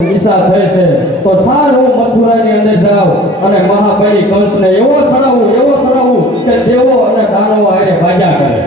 ઈચ્છા થઈ છે તો સારું મથુરાની અંદર જાવ અને મહાબલી કંસને એવો સડાવું કે દેવો અને દાનવો આને બાજા કરે.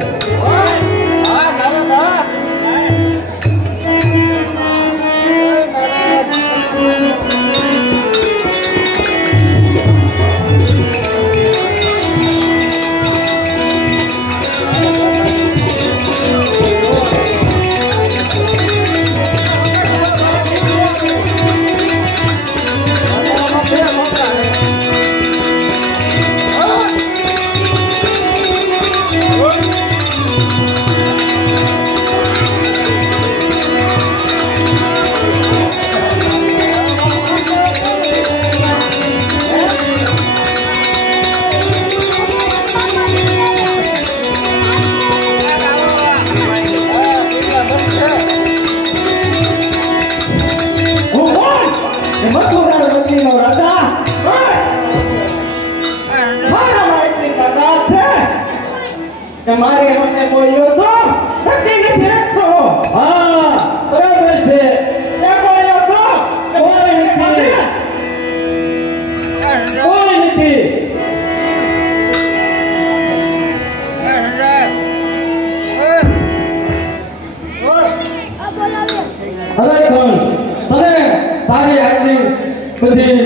મારે મને બોલ્યો તો સત્ય નથી રાખતો. હા બરાબર છે. એ બોલ્યો તો કોઈ નથી. હવે કંસ તને તારી આટલી બધી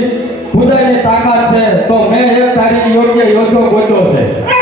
ખુદાની તાકાત છે તો મેં એક તારી યોગ્ય યોદ્ધો ગોત્યો છે.